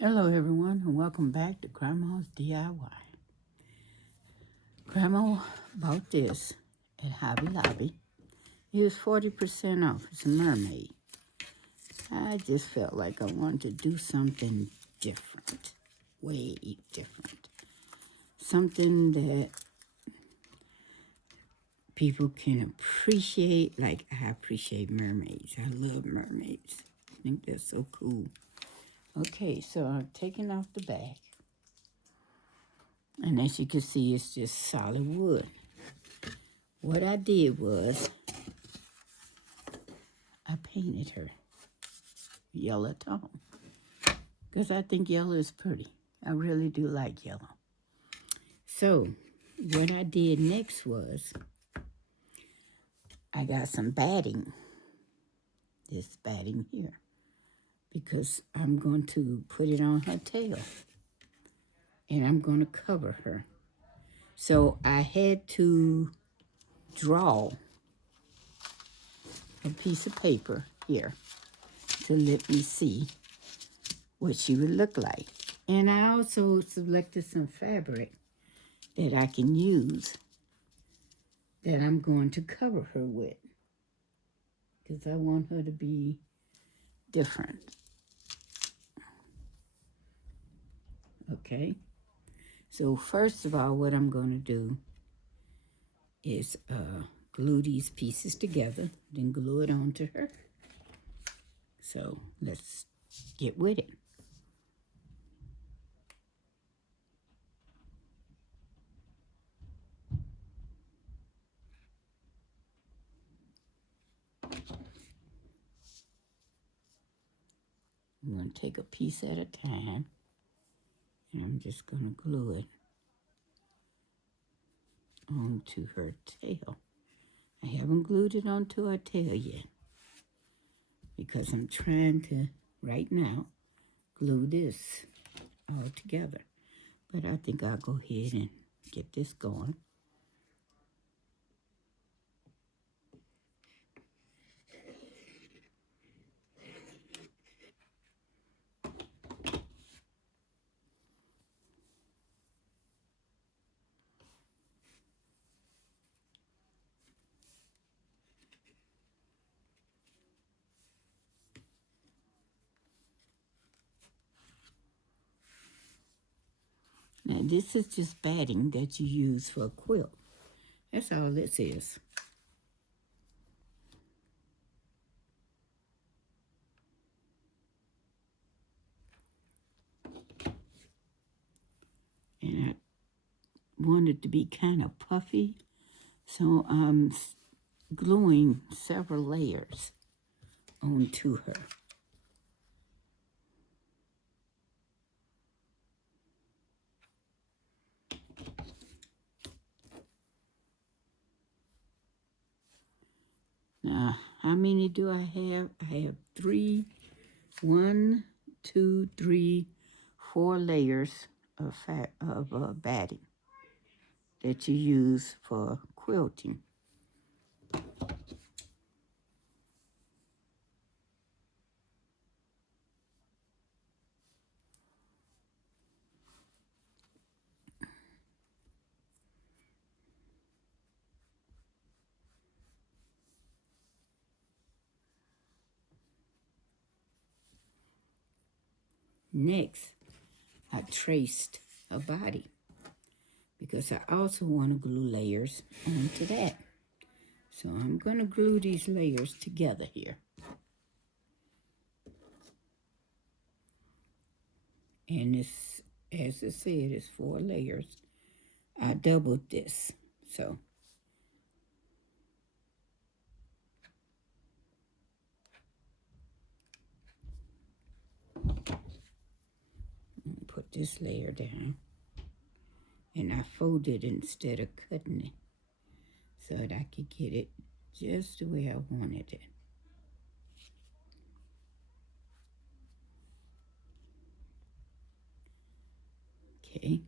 Hello, everyone, and welcome back to Grandma's DIY. Grandma bought this at Hobby Lobby. It was 40% off. It's a mermaid. I just felt like I wanted to do something different, way different. Something that people can appreciate, like I appreciate mermaids. I love mermaids. I think they're so cool. Okay, so I'm taking off the back. And as you can see, it's just solid wood. What I did was I painted her yellow tone because I think yellow is pretty. I really do like yellow. So what I did next was I got some batting, this batting here, because I'm going to put it on her tail and I'm going to cover her. So I had to draw a piece of paper here to let me see what she would look like. And I also selected some fabric that I can use that I'm going to cover her with because I want her to be different. Okay, so first of all, what I'm going to do is glue these pieces together, then glue it onto her. So let's get with it. I'm going to take a piece at a time, and I'm just going to glue it onto her tail. I haven't glued it onto her tail yet because I'm trying to, right now, glue this all together. But I think I'll go ahead and get this going. Now this is just batting that you use for a quilt. That's all this is. And I want it to be kind of puffy, so I'm gluing several layers onto her. Now, how many do I have? I have 3, 1, 2, 3, 4 layers of batting that you use for quilting. Next, I traced a body because I also want to glue layers onto that. So I'm going to glue these layers together here. And this, as I said, is 4 layers. I doubled this, so. Put this layer down. And I folded instead of cutting it so that I could get it just the way I wanted it. Okay.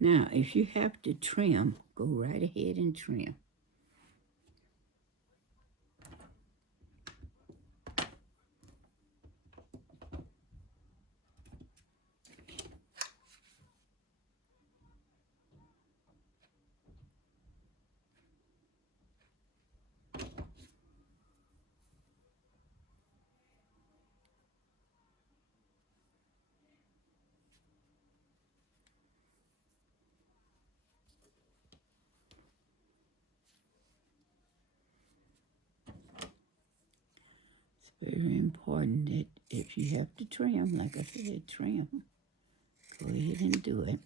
Now, if you have to trim, go right ahead and trim. It's very important that if you have to trim, like I said, trim. Go ahead and do it.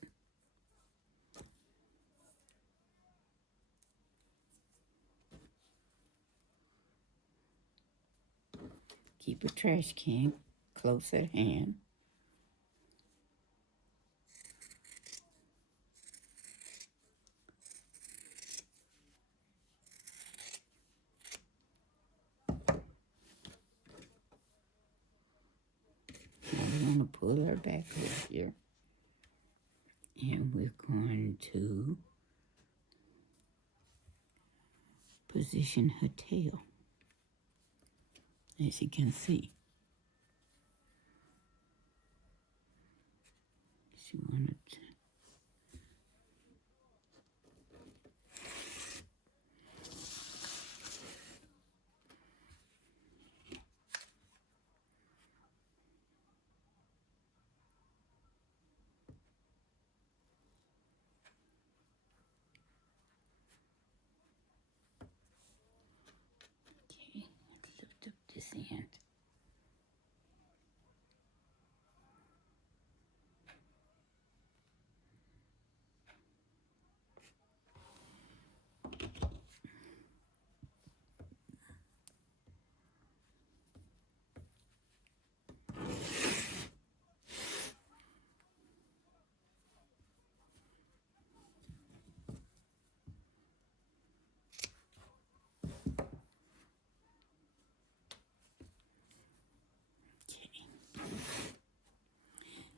Keep a trash can close at hand. Now we're going to pull her back over here. And we're going to position her tail, as you can see. She wanted to. Okay, let's lift up this end.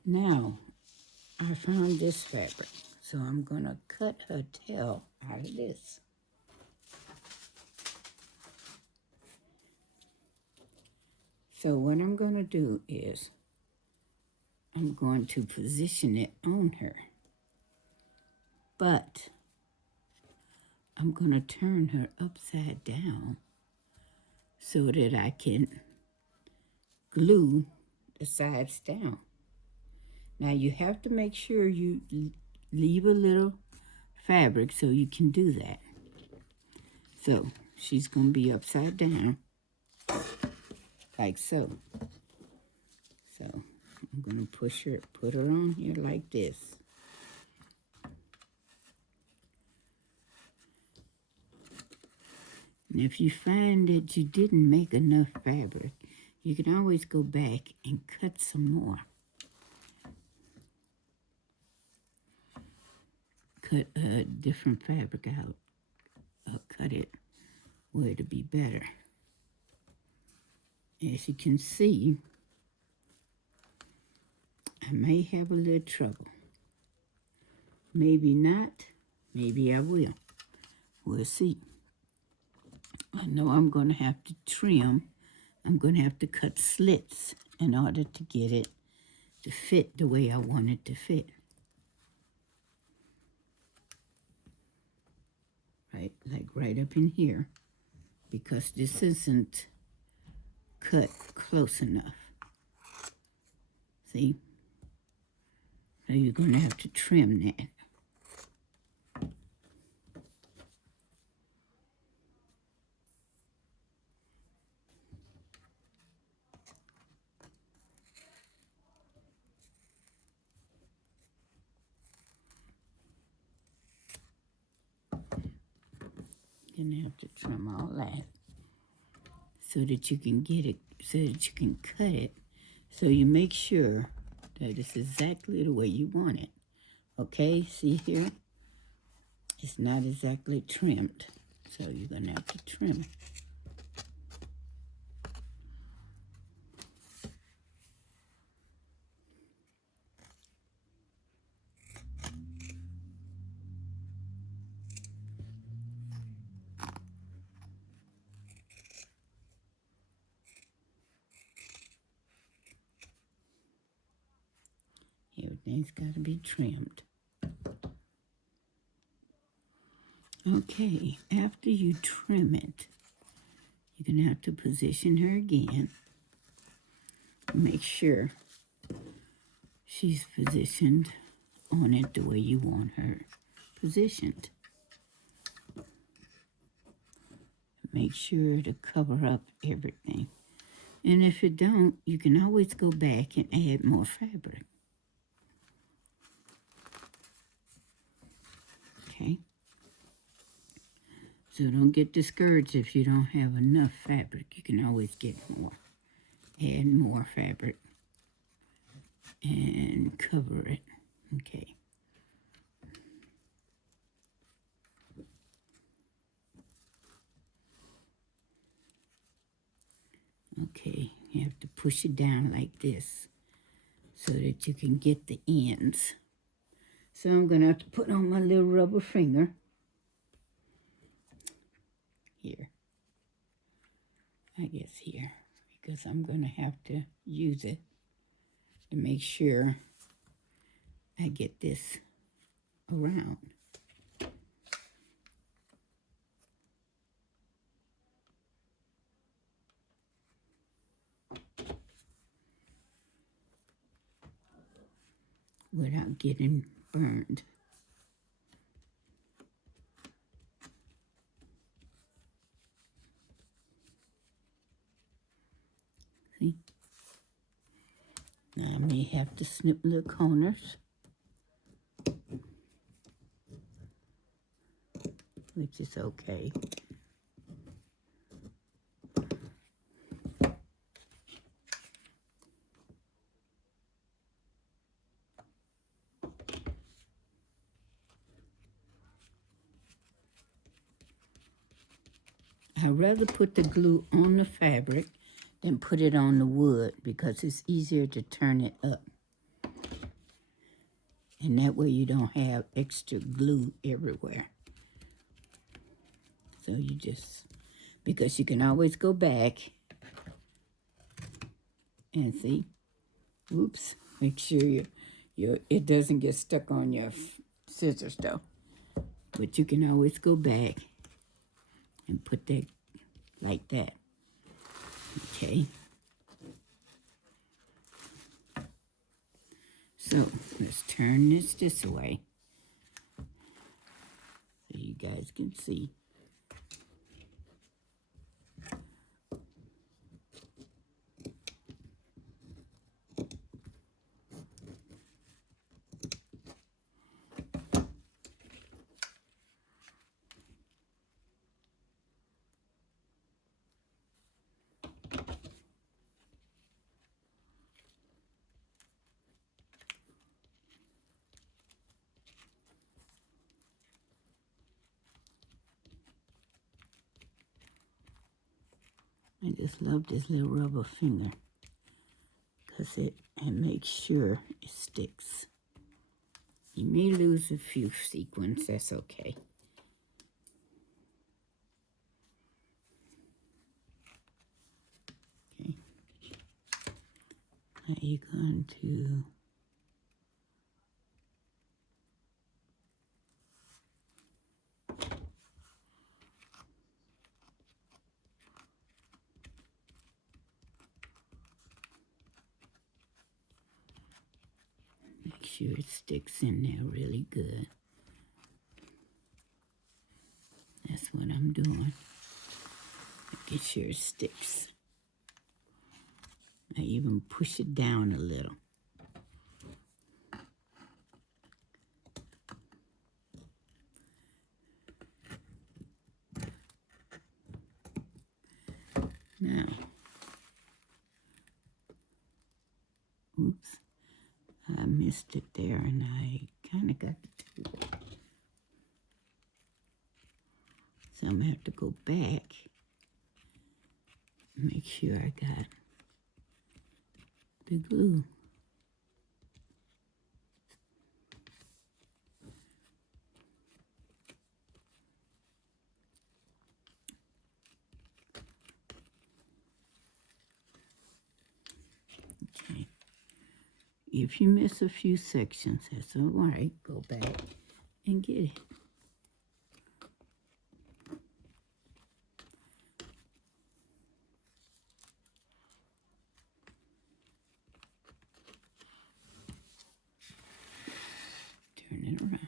Now, I found this fabric, so I'm going to cut her tail out of this. So what I'm going to do is I'm going to position it on her, but I'm going to turn her upside down so that I can glue the sides down. Now you have to make sure you leave a little fabric so you can do that. So she's going to be upside down, like so. So I'm going to put her on here like this. And if you find that you didn't make enough fabric, you can always go back and cut some more. Cut a different fabric out, or cut it where it'll be better. As you can see, I may have a little trouble. Maybe not, maybe I will. We'll see. I know I'm going to have to trim. I'm going to have to cut slits in order to get it to fit the way I want it to fit. Right, like right up in here, because this isn't cut close enough. See? So you're going to have to trim that. You're going to have to trim all that so that you can get it, so that you can cut it, so you make sure that it's exactly the way you want it. Okay, see here? It's not exactly trimmed, so you're going to have to trim it. Everything's got to be trimmed. Okay, after you trim it, you're going to have to position her again. Make sure she's positioned on it the way you want her positioned. Make sure to cover up everything. And if it don't, you can always go back and add more fabric. Okay? So don't get discouraged if you don't have enough fabric. You can always get more. Add more fabric and cover it. Okay. Okay, you have to push it down like this so that you can get the ends. So I'm going to have to put on my little rubber finger here. I guess here, because I'm going to have to use it to make sure I get this around. Without getting burned. See? Now I may have to snip little corners, which is okay. I'd rather put the glue on the fabric than put it on the wood because it's easier to turn it up. And that way you don't have extra glue everywhere. So you just, because you can always go back and see, oops, make sure it doesn't get stuck on your scissors though. But you can always go back and put that like that. Okay. So let's turn this way so you guys can see. I just love this little rubber finger because it makes sure it sticks. You may lose a few sequins, that's okay. Okay. Now you're going to make sure it sticks in there really good. That's what I'm doing. Make sure it sticks. I even push it down a little. Now, oops, I missed it there and I kind of got the tool. So I'm going to have to go back and make sure I got the glue. Okay. if you miss a few sections, that's all right. Go back and get it. Turn it around.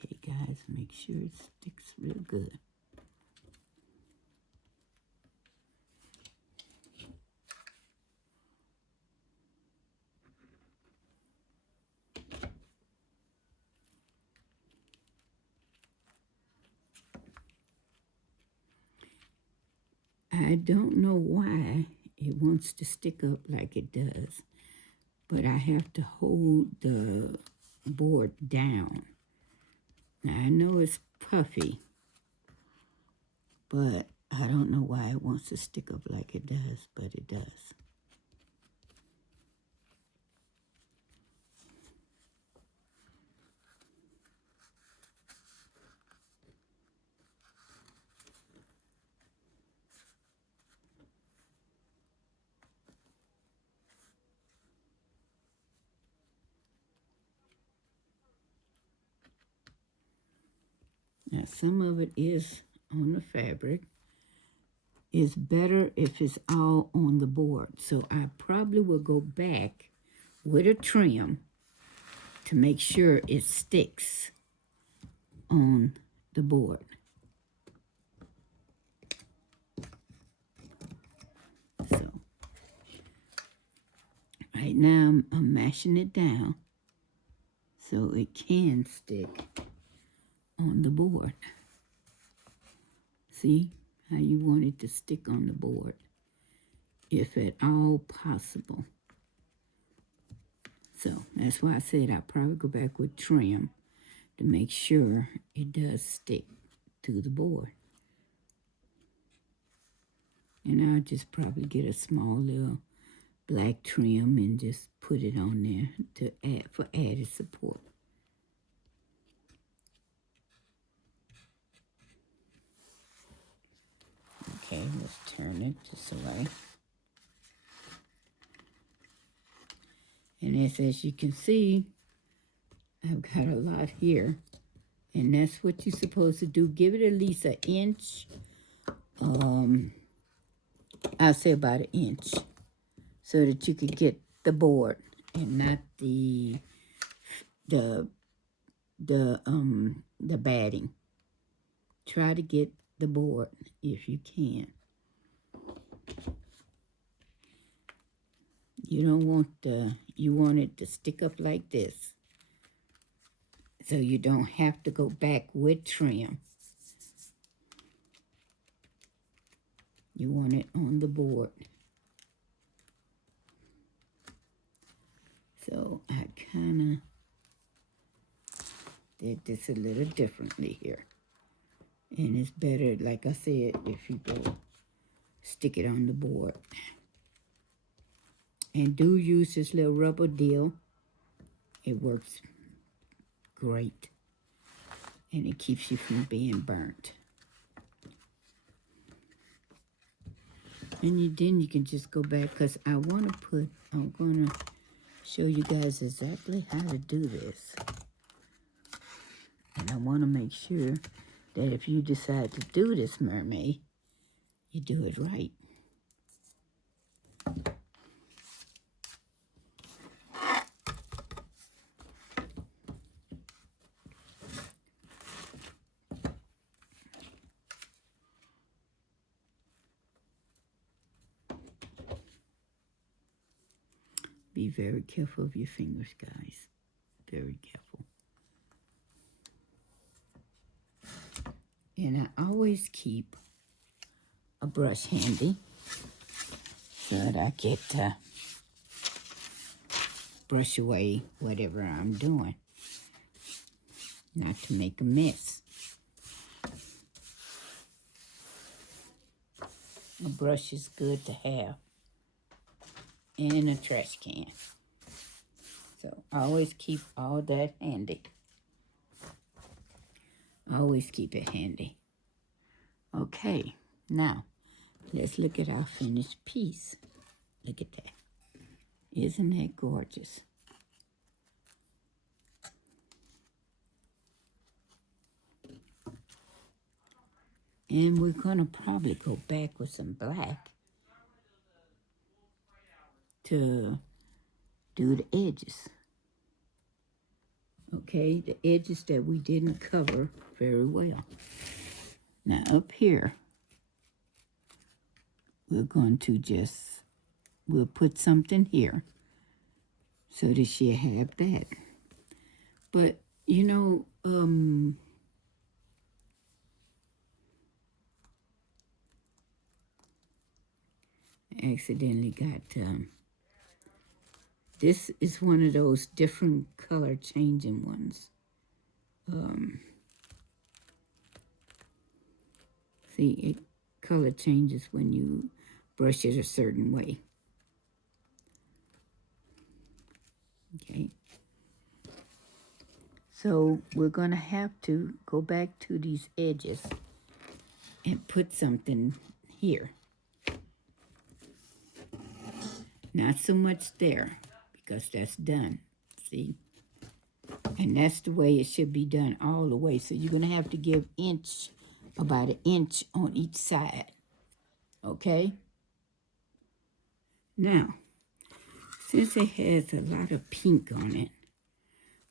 Okay, guys, make sure it sticks real good. I don't know why it wants to stick up like it does, but I have to hold the board down. Now, I know it's puffy, but I don't know why it wants to stick up like it does, but it does. Now, some of it is on the fabric. It's better if it's all on the board. So I probably will go back with a trim to make sure it sticks on the board. So right now I'm mashing it down so it can stick on the board. See how you want it to stick on the board, if at all possible. So that's why I said I'll probably go back with trim to make sure it does stick to the board. And I'll just probably get a small little black trim and just put it on there to add for added support. Okay, let's turn it this way. And as you can see, I've got a lot here. And that's what you're supposed to do. Give it at least an inch. I'll say about an inch, so that you could get the board and not the batting. Try to get the board if you can. You don't want you want it to stick up like this, so you don't have to go back with trim. You want it on the board. So I kind of did this a little differently here. And it's better, like I said, if you go stick it on the board. And do use this little rubber deal. It works great. And it keeps you from being burnt. And then you can just go back, because I'm going to show you guys exactly how to do this. And I want to make sure that if you decide to do this mermaid, you do it right. Be very careful of your fingers, guys. Very careful. And I always keep a brush handy so that I get brush away whatever I'm doing, not to make a mess. A brush is good to have in a trash can. So always keep all that handy. Always keep it handy. Okay, now let's look at our finished piece. Look at that. Isn't that gorgeous? And we're going to probably go back with some black to do the edges. Okay, the edges that we didn't cover very well. Now up here, we're going to we'll put something here so that she'll have that. But, you know, I accidentally got, this is one of those different color changing ones. See, it color changes when you brush it a certain way. Okay. So we're going to have to go back to these edges and put something here. Not so much there, because that's done. See? And that's the way it should be done all the way. So you're going to have to give about an inch on each side. Okay? Now, since it has a lot of pink on it,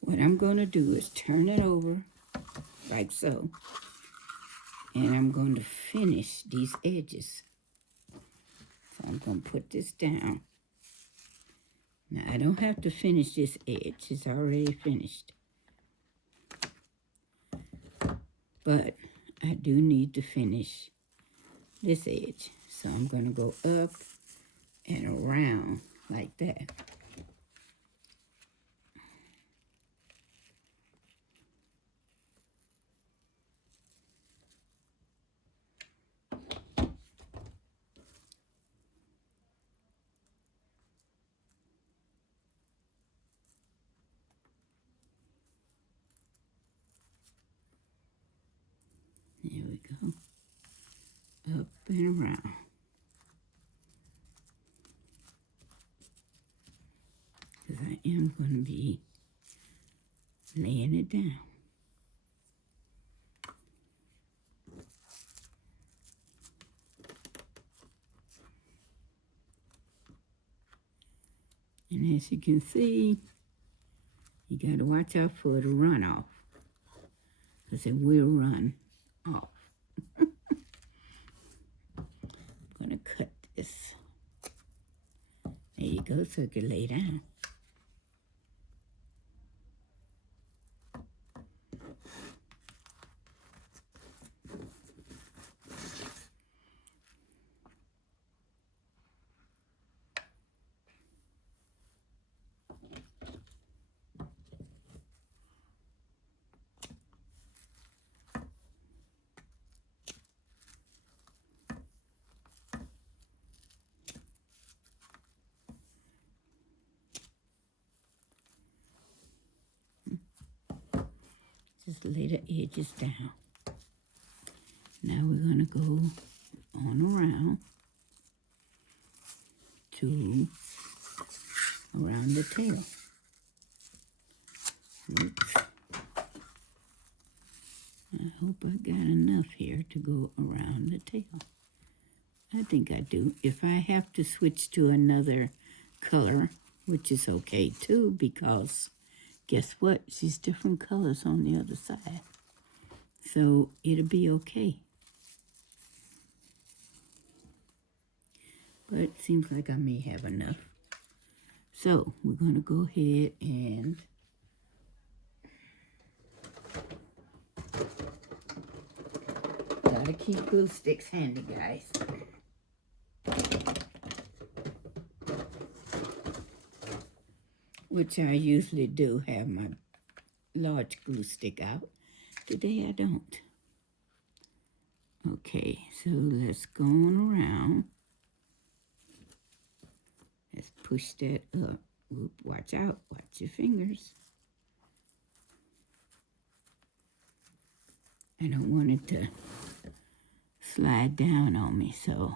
what I'm going to do is turn it over like so. And I'm going to finish these edges. So I'm going to put this down. Now, I don't have to finish this edge. It's already finished. But I do need to finish this edge. So I'm going to go up and around like that. There we go. Up and around. Because I am going to be laying it down. And as you can see, you got to watch out for the runoff, because it will run off. I'm going to cut this. There you go, so it can lay down. Just lay the edges down. Now we're going to go on around to around the tail. Oops. I hope I got enough here to go around the tail. I think I do. If I have to switch to another color, which is okay too, because guess what? She's different colors on the other side. So it'll be okay. But it seems like I may have enough. So we're going to go ahead and gotta keep glue sticks handy, guys. which I usually do have my large glue stick out. Today I don't. Okay, so let's go on around. Let's push that up. Oop, watch out, watch your fingers. I don't want it to slide down on me, so.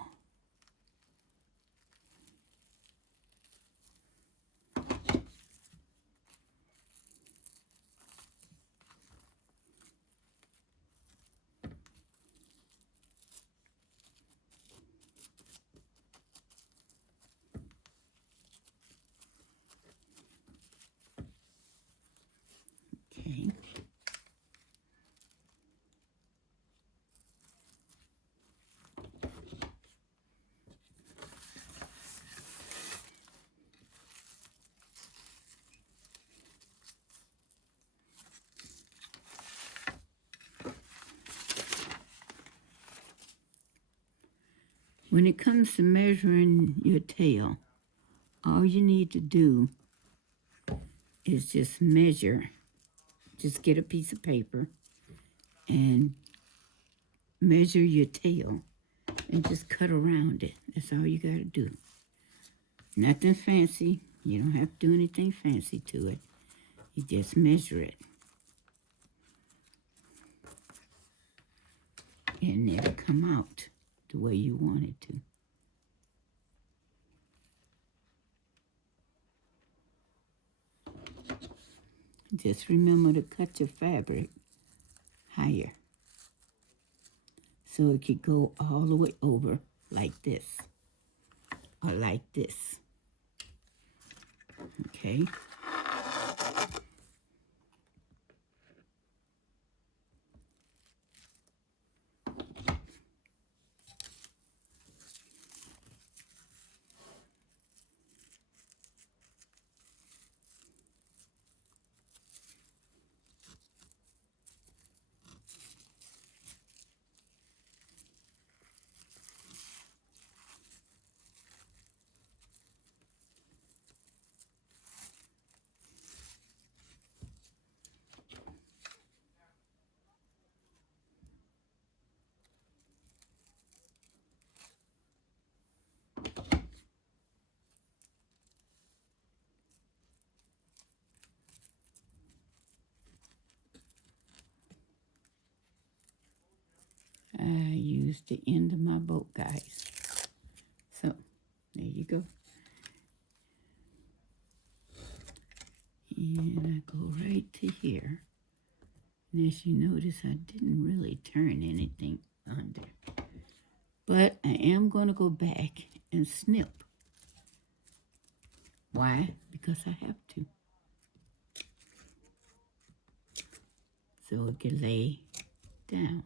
Okay. When it comes to measuring your tail, all you need to do is just measure. Just get a piece of paper and measure your tail and just cut around it. That's all you got to do. Nothing fancy. You don't have to do anything fancy to it. You just measure it. And it'll come out the way you want it to. Just remember to cut your fabric higher so it could go all the way over like this or like this. Okay? I used the end of my boat, guys. So, there you go. And I go right to here. And as you notice, I didn't really turn anything under. But I am going to go back and snip. Why? Because I have to. So it can lay down.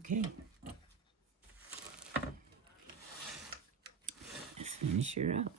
Okay. Let's finish her out.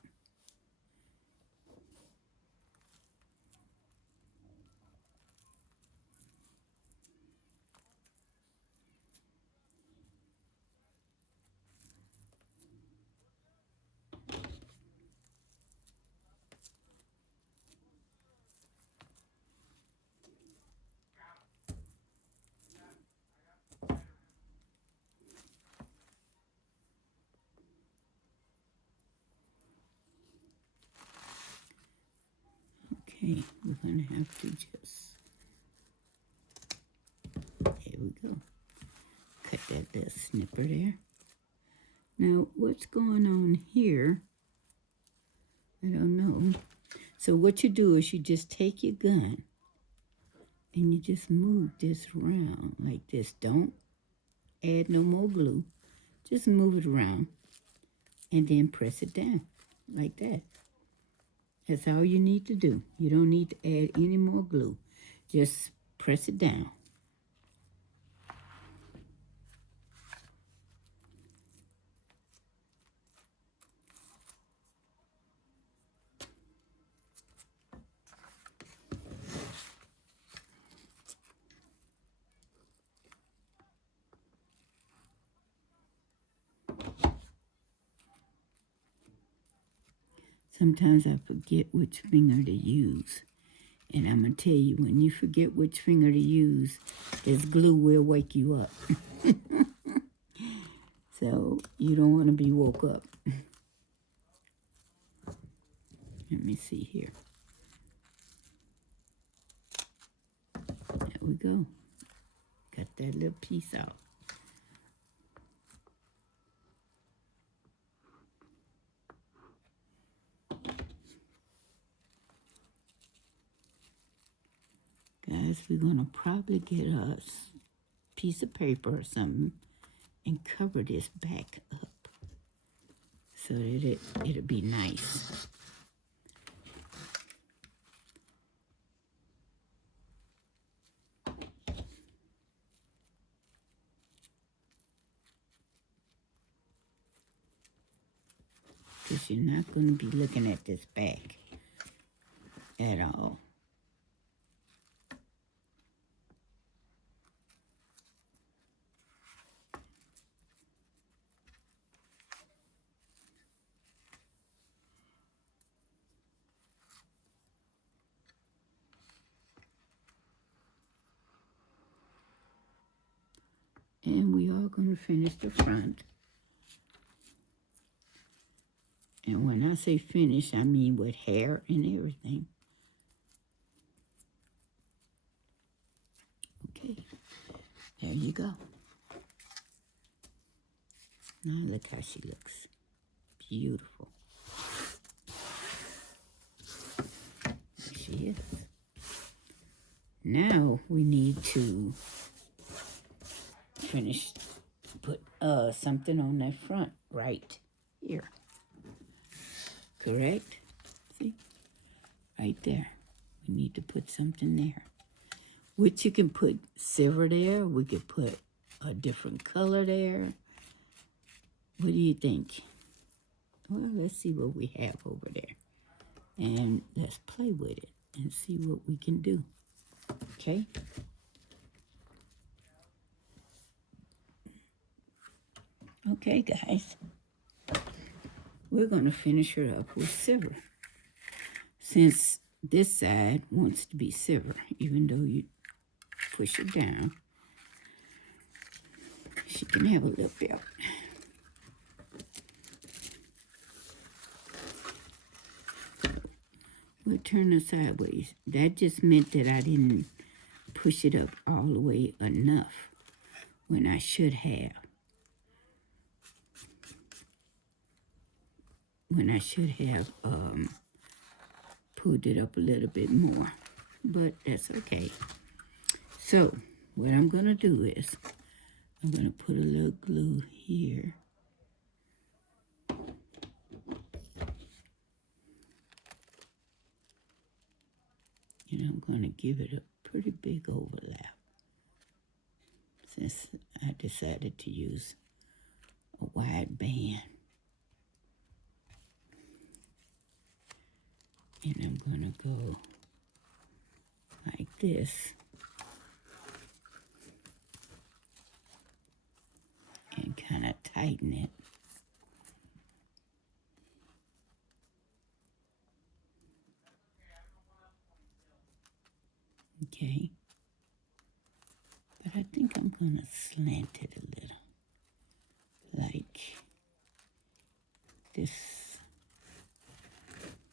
Okay, we're going to have to just, there we go. Cut that little snipper there. Now, what's going on here, I don't know. So what you do is you just take your gun And you just move this around like this. Don't add no more glue. Just move it around and then press it down like that. That's all you need to do. You don't need to add any more glue. Just press it down. Sometimes I forget which finger to use. And I'm going to tell you, when you forget which finger to use, this glue will wake you up. So you don't want to be woke up. Let me see here. There we go. Got that little piece out. Guys, we're going to probably get a piece of paper or something and cover this back up so that it'll be nice. Because you're not going to be looking at this back at all. And we are going to finish the front. And when I say finish, I mean with hair and everything. Okay, there you go. Now look how she looks. Beautiful. There she is. Now we need to finish, put something on that front right here. Correct? See? Right there. We need to put something there. Which you can put silver there. We could put a different color there. What do you think? Well, let's see what we have over there. And let's play with it and see what we can do. Okay? Okay, guys. We're going to finish her up with silver. Since this side wants to be silver, even though you push it down, she can have a little belt. We'll turn her sideways. That just meant that I didn't push it up all the way enough when I should have. When I should have pulled it up a little bit more. But that's okay. So, what I'm going to do is, I'm going to put a little glue here. And I'm going to give it a pretty big overlap. Since I decided to use a wide band. And I'm going to go like this. And kind of tighten it. Okay. But I think I'm going to slant it a little. Like this.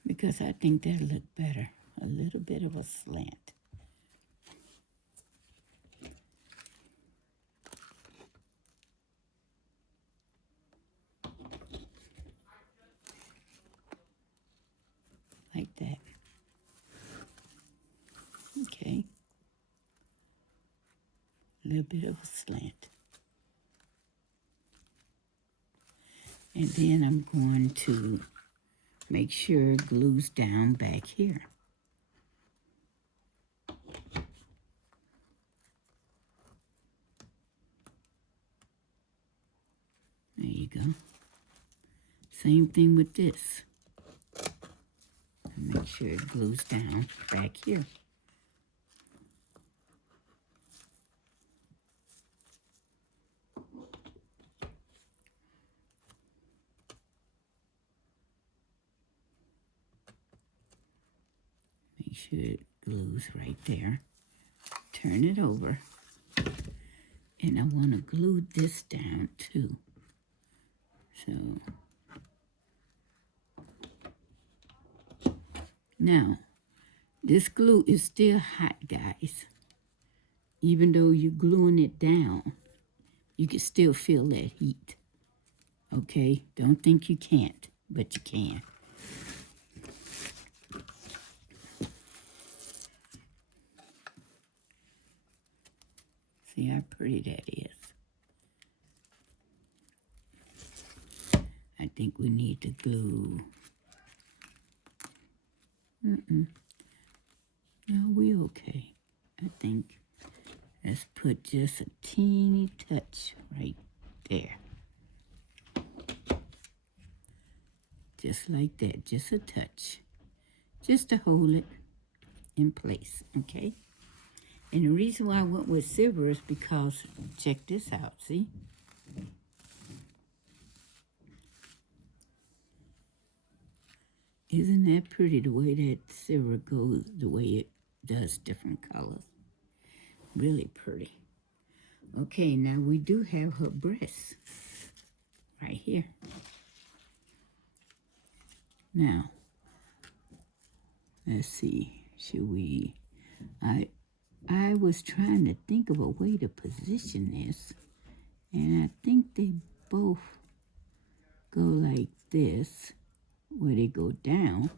Because I think that'll look better. A little bit of a slant. Like that. Okay. little bit of a slant. And then I'm going to make sure it glues down back here. There you go. Same thing with this. Make sure it glues down back here. Make sure it glues right there. Turn it over. And I want to glue this down too. So, now, this glue is still hot, guys. Even though you're gluing it down, you can still feel that heat. Okay? Don't think you can't, but you can. See how pretty that is. I think we need to glue. No, we okay. I think let's put just a teeny touch right there. Just like that, just a touch. Just to hold it in place, okay? And the reason why I went with silver is because, check this out, see? Isn't that pretty the way that silver goes, the way it does different colors? Really pretty. Okay, now we do have her breasts right here. Now, let's see, should we, I was trying to think of a way to position this, and I think they both go like this, where they go down,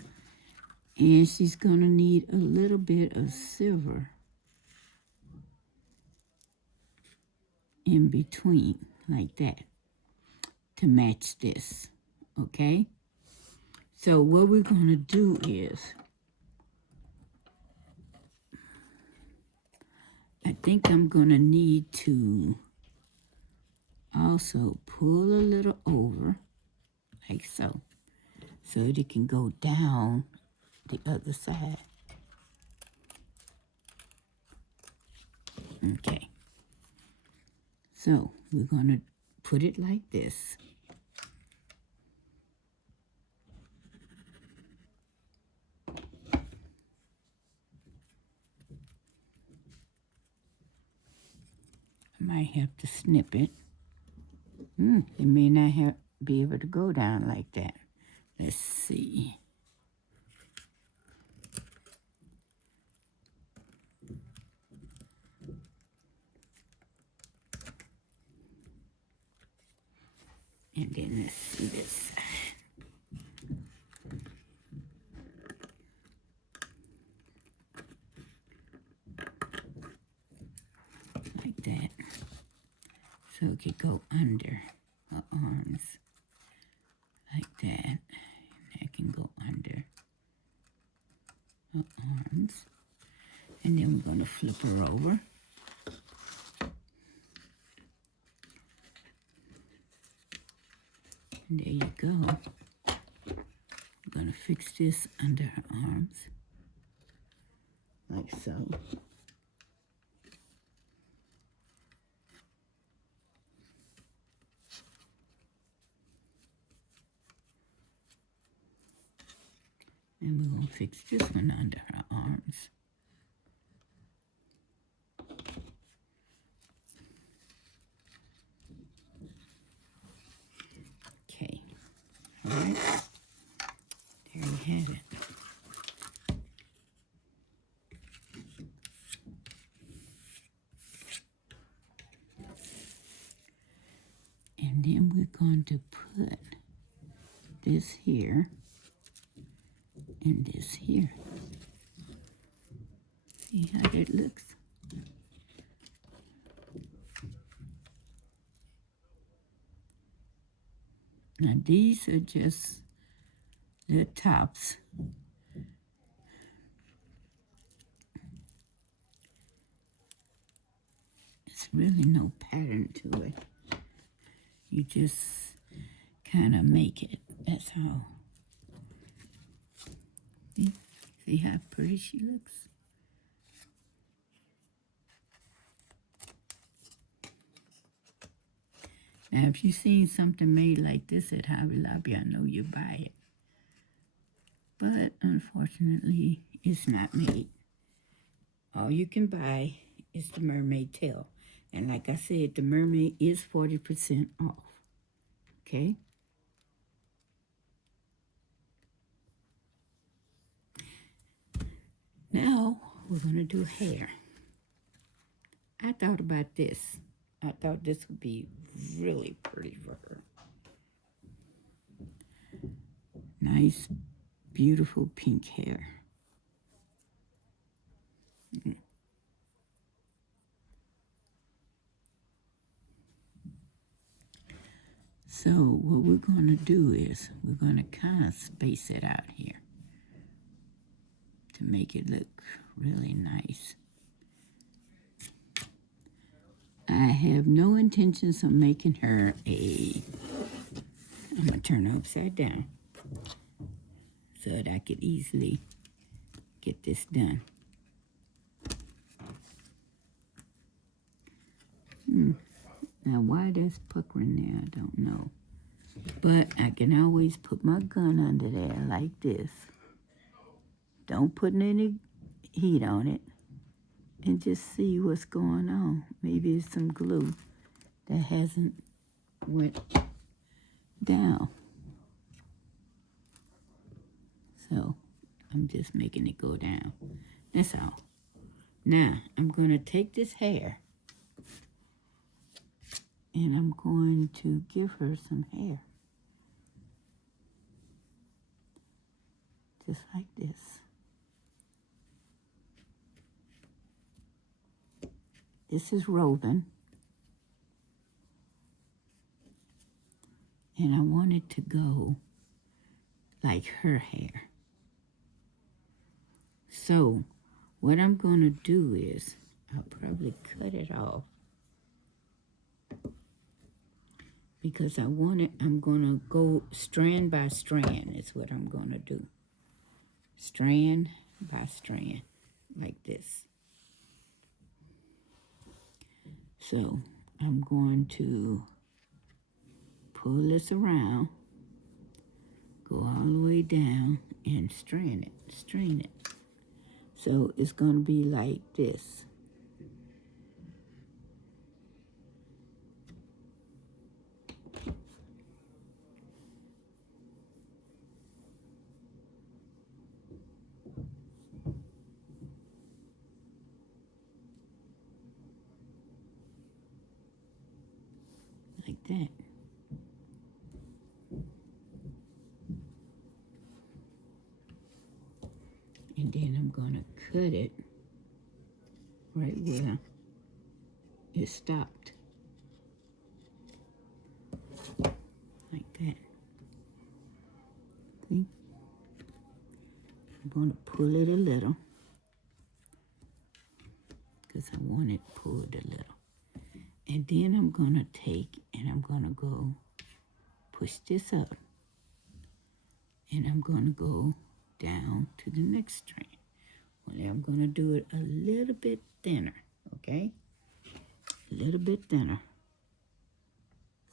and she's gonna need a little bit of silver in between, like that, to match this, okay? So what we're gonna do is, I think I'm gonna need to also pull a little over, like so that it can go down the other side. Okay. So we're gonna put it like this. I might have to snip it. It may not be able to go down like that. Let's see. And then let's see this side. Like that. So it could go under her arms. Like that. And that can go under her arms. And then we're going to flip her over. And there you go. I'm going to fix this under her arms. Like so. And we're going to fix this one under her arms. Okay. All right. There you have it. And then we're going to put this here and this here. See how that looks? Now these are just the tops. There's really no pattern to it. You just kind of make it. That's all. See how pretty she looks? Now, if you've seen something made like this at Hobby Lobby, I know you buy it. But unfortunately, it's not made. All you can buy is the mermaid tail. And like I said, the mermaid is 40% off. Okay? Now, we're going to do hair. I thought about this. I thought this would be really pretty for her. Nice, beautiful pink hair. So what we're going to do is we're going to kind of space it out here to make it look really nice. I have no intentions of making her I'm going to turn her upside down so that I could easily get this done. Now why that's puckering there, I don't know. But I can always put my gun under there like this. Don't put any heat on it. And just see what's going on. Maybe it's some glue that hasn't went down. So I'm just making it go down. That's all. Now I'm going to take this hair and I'm going to give her some hair. Just like this. This is Robin. And I want it to go like her hair. So what I'm going to do is I'll probably cut it off because I want it, I'm going to go strand by strand is what I'm going to do. Strand by strand like this. So I'm going to pull this around, go all the way down and strain it. So it's going to be like this. Like that. And then I'm going to cut it right where it stopped. Like that. See? I'm going to pull it a little because I want it pulled a little. And then I'm going to take and I'm going to go push this up. And I'm going to go down to the next strand. Only I'm going to do it a little bit thinner, okay? A little bit thinner.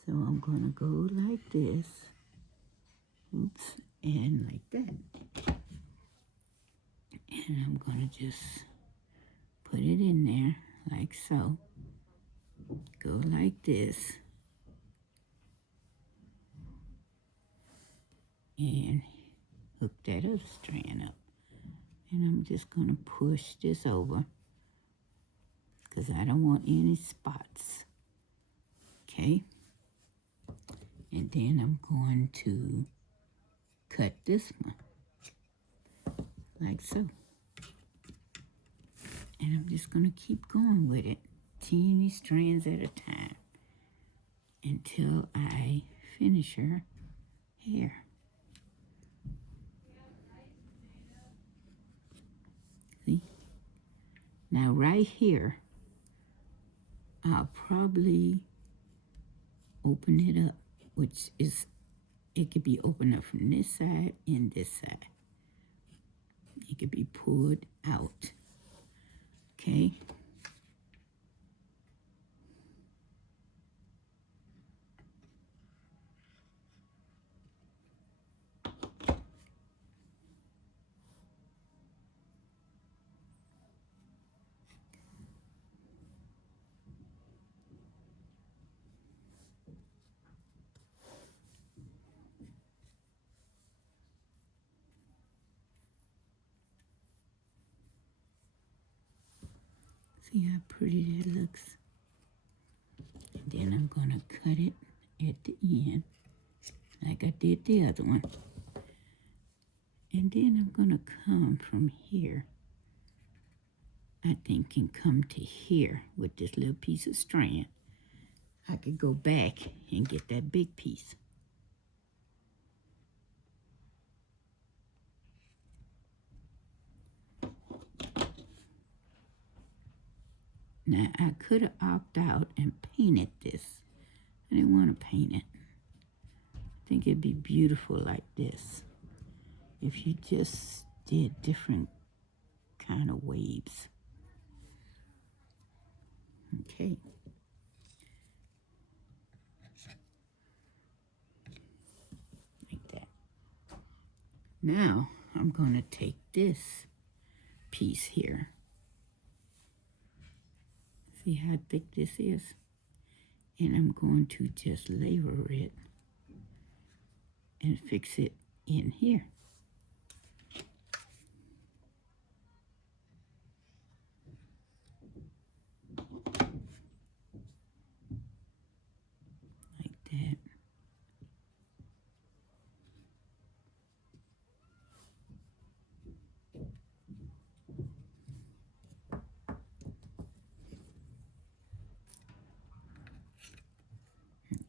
So I'm going to go like this. Oops. And like that. And I'm going to just put it in there like so. Go like this. And hook that other strand up. And I'm just going to push this over because I don't want any spots. Okay? And then I'm going to cut this one like so. And I'm just going to keep going with it, teeny strands at a time until I finish her hair. See? Now right here, I'll probably open it up, which is, it could be opened up from this side and this side. It could be pulled out, okay? See how pretty that looks? And then I'm gonna cut it at the end, like I did the other one. And then I'm gonna come from here, I think, and come to here with this little piece of strand. I could go back and get that big piece. Now, I could have opted out and painted this. I didn't want to paint it. I think it'd be beautiful like this if you just did different kind of waves. Okay. Like that. Now, I'm going to take this piece here. See how thick this is? And I'm going to just layer it and fix it in here. Like that.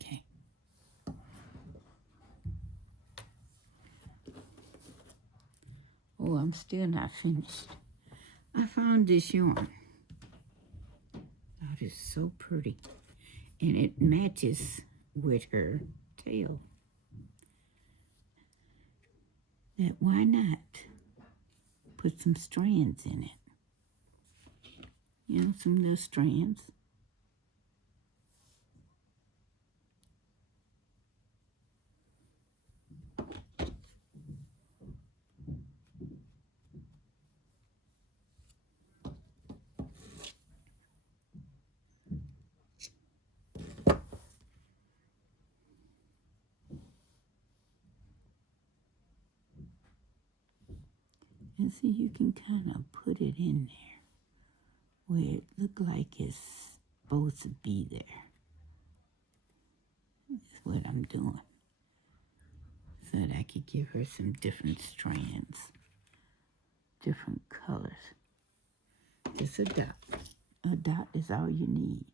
Okay. Oh, I'm still not finished. I found this yarn. Oh, it's so pretty. And it matches with her tail. That why not put some strands in it? You know, some little strands. And see, you can kind of put it in there where it look like it's supposed to be there. That's what I'm doing. So that I could give her some different strands, different colors. Just a dot. A dot is all you need.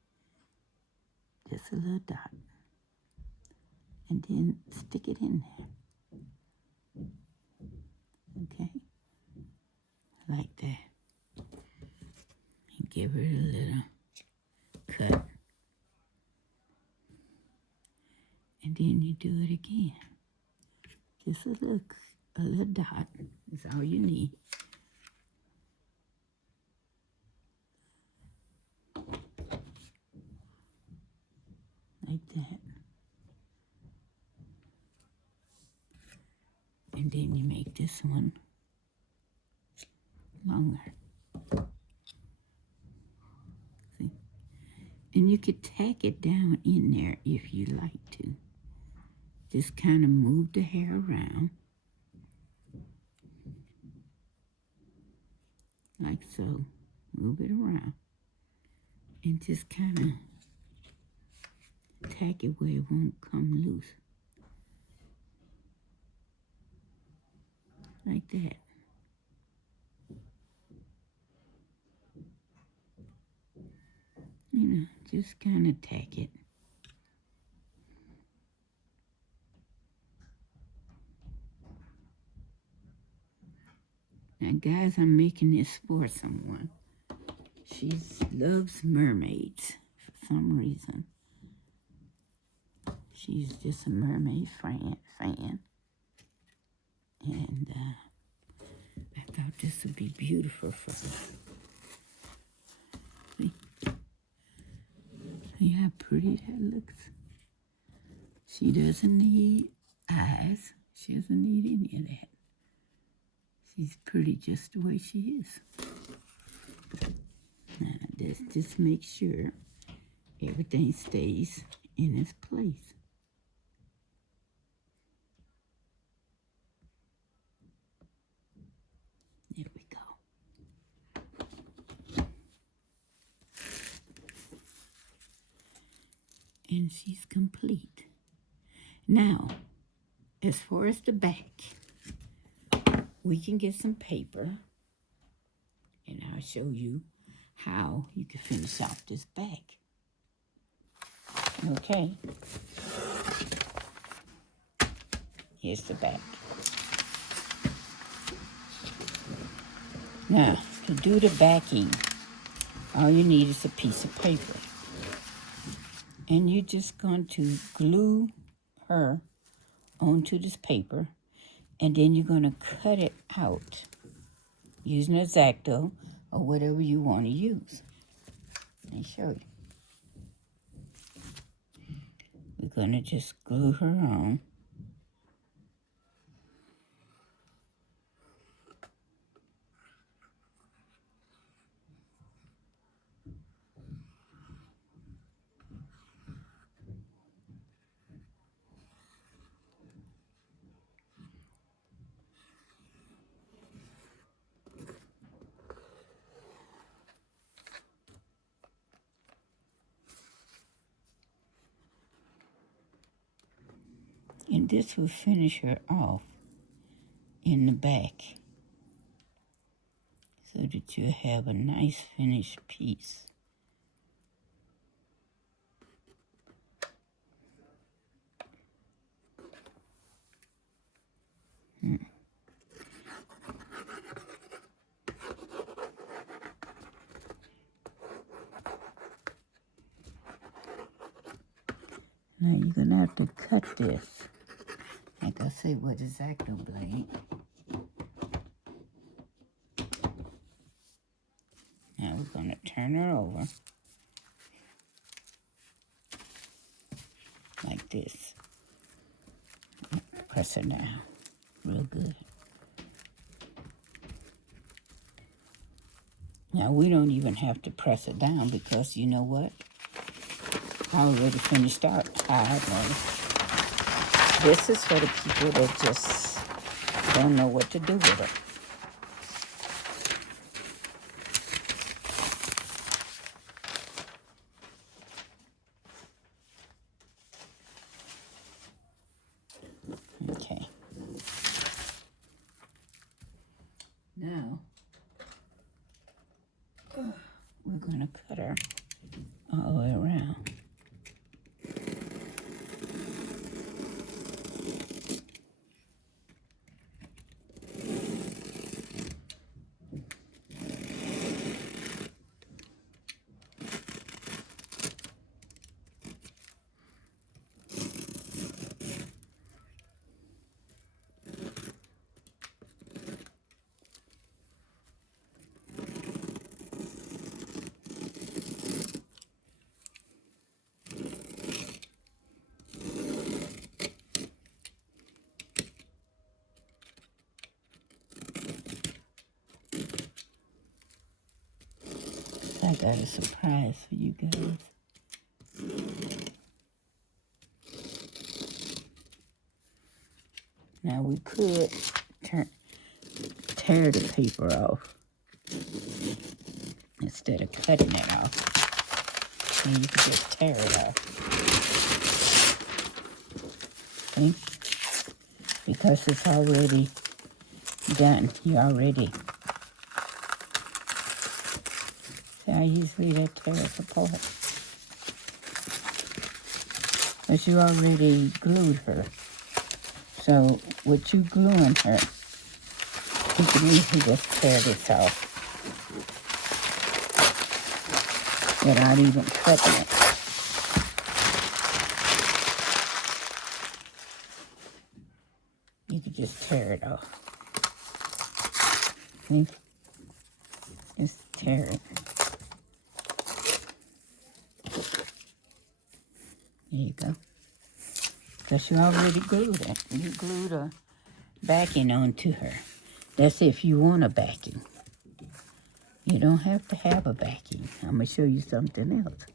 Just a little dot. And then stick it in there. Okay? Like that. And give her a little cut. And then you do it again. Just a little dot is all you need. Like that. And then you make this one longer. See? And you could tack it down in there if you like to. Just kind of move the hair around. Like so. Move it around. And just kind of tack it where it won't come loose. Like that. You know, just kind of tack it. Now, guys, I'm making this for someone. She loves mermaids for some reason. She's just a mermaid fan. And I thought this would be beautiful for her. See how pretty that looks? She doesn't need eyes. She doesn't need any of that. She's pretty just the way she is. Now, let's just make sure everything stays in its place. There we go. And she's complete. Now, as far as the back, we can get some paper, and I'll show you how you can finish off this back. Okay. Here's the back. Now, to do the backing, all you need is a piece of paper. And you're just going to glue her onto this paper, and then you're going to cut it out using an X-Acto or whatever you want to use. Let me show you. We're going to just glue her on. And this will finish her off in the back so that you'll have a nice finished piece. Now you're going to have to cut this, like I say, with this X-Acto blade. Now we're going to turn her over like this. Press her down real good. Now we don't even have to press it down because you know what? I already finished out hard one. This is for the people that just don't know what to do with it. Okay. Now, we're going to cut her all the way around. I got a surprise for you guys. Now we could tear the paper off instead of cutting it off. And you could just tear it off. See? Because it's already done. You already. See how easily that tears apart? But you already glued her. So with you gluing her, You can easily just tear this off without even cutting it. You can just tear it off. See? Just tear it. There you go. Because you already glued it. You glued a backing onto her. That's if you want a backing. You don't have to have a backing. I'm going to show you something else.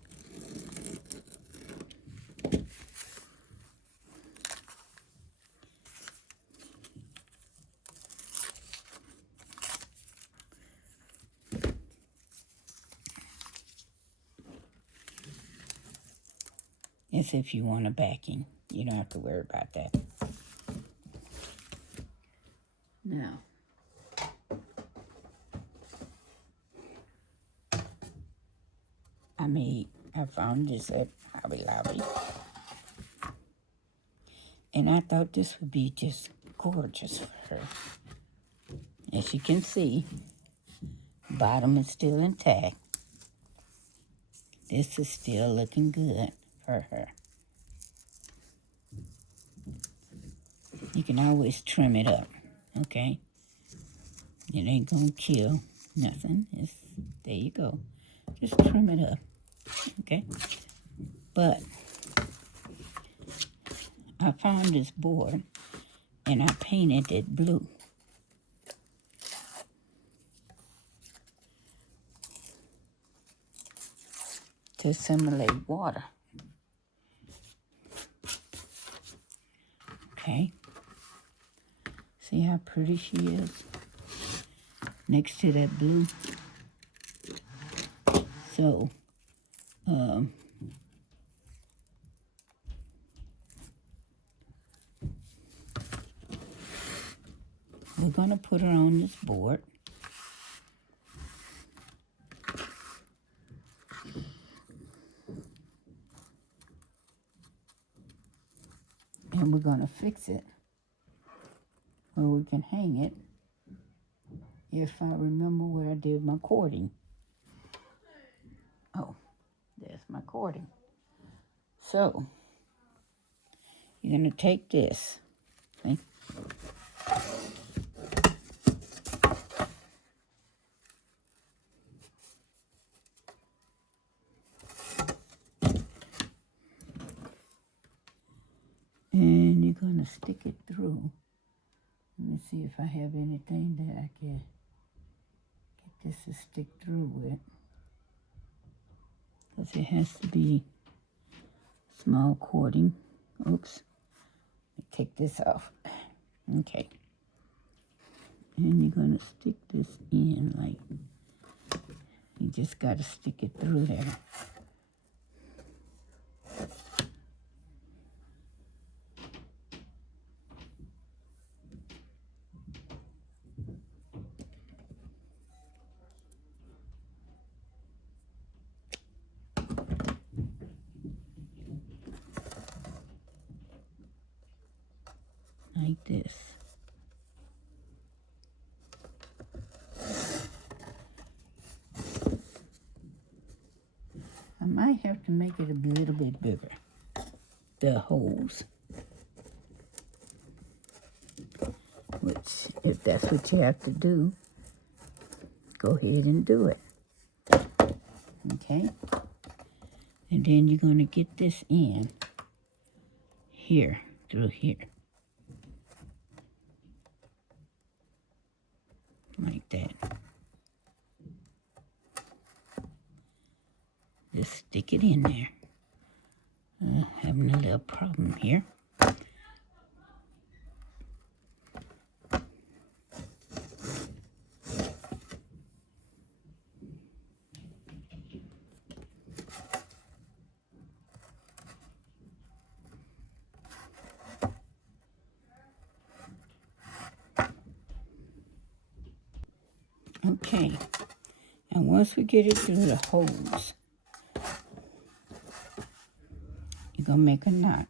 As if you want a backing. You don't have to worry about that. Now, I found this at Hobby Lobby. And I thought this would be just gorgeous for her. As you can see, bottom is still intact. This is still looking good for her. You can always trim it up, okay? It ain't gonna kill nothing. There you go. Just trim it up, okay? But I found this board and I painted it blue. To simulate water. Okay. See how pretty she is? Next to that blue. So, we're going to put her on this board. And we're going to fix it where we can hang it if I remember where I did my cording. Oh, there's my cording. So, you're going to take this, okay? And you're going to stick it through. Let me see if I have anything that I can get this to stick through with. Because it has to be small cording. Oops. Let me take this off. Okay. And you're going to stick this in like, you just got to stick it through there. Like this. I might have to make it a little bit bigger, the holes. Which, if that's what you have to do, go ahead and do it. Okay? And then you're going to get this in here, through here. Like that. Just stick it in there. Having a little problem here. Okay, and once we get it through the holes, you're going to make a knot.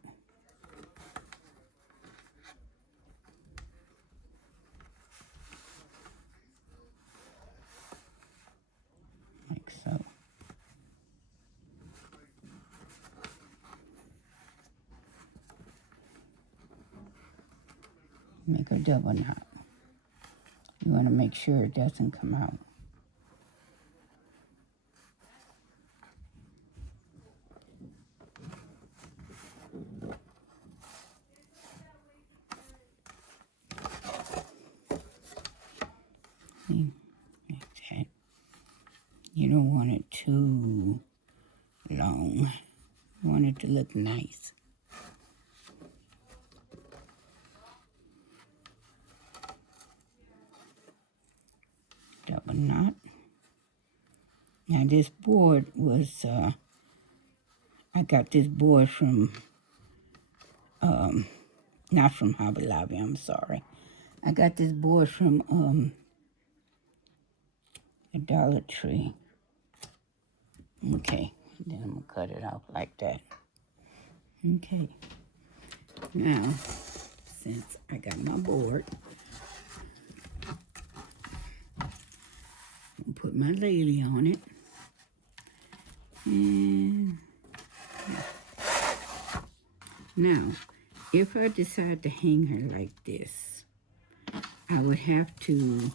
Make a double knot. You want to make sure it doesn't come out. See, like that. You don't want it too long. You want it to look nice. Double knot. Now this board was, I got this board from, not from Hobby Lobby, I'm sorry. I got this board from the Dollar Tree. Okay, then I'm going to cut it off like that. Okay, now, since I got my board, I'll put my lady on it. And now, if I decide to hang her like this, I would have to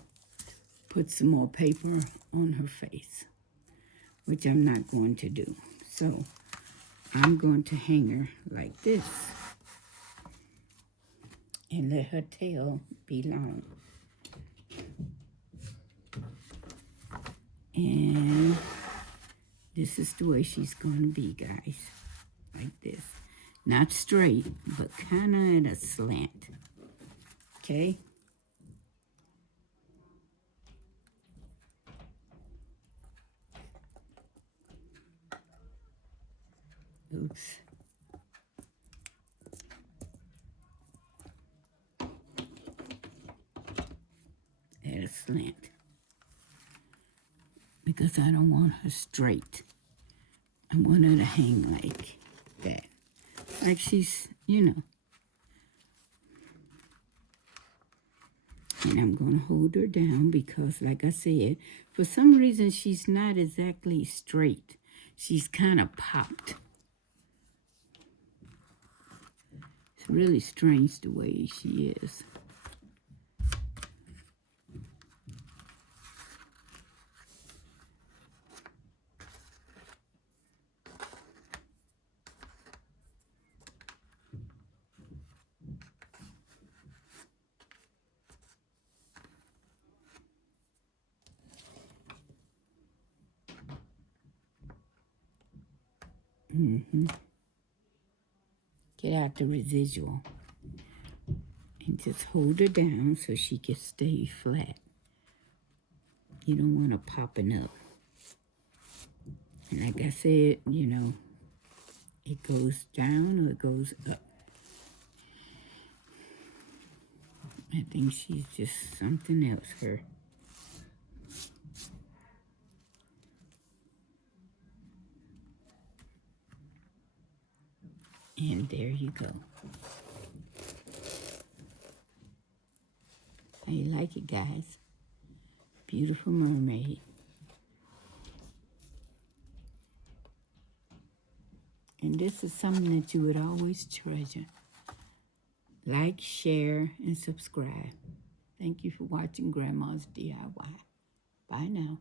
put some more paper on her face, which I'm not going to do. So, I'm going to hang her like this and let her tail be long. And this is the way she's going to be, guys. Like this. Not straight, but kind of at a slant. Okay? Oops. At a slant. Because I don't want her straight. I want her to hang like that. Like she's, you know. And I'm going to hold her down because, like I said, for some reason she's not exactly straight. She's kind of popped. It's really strange the way she is. Get out the residual. And just hold her down so she can stay flat. You don't want her popping up. And like I said, you know, it goes down or it goes up. I think she's just something else, her. And there you go. How you like it, guys? Beautiful mermaid. And this is something that you would always treasure. Like, share, and subscribe. Thank you for watching Grandma's DIY. Bye now.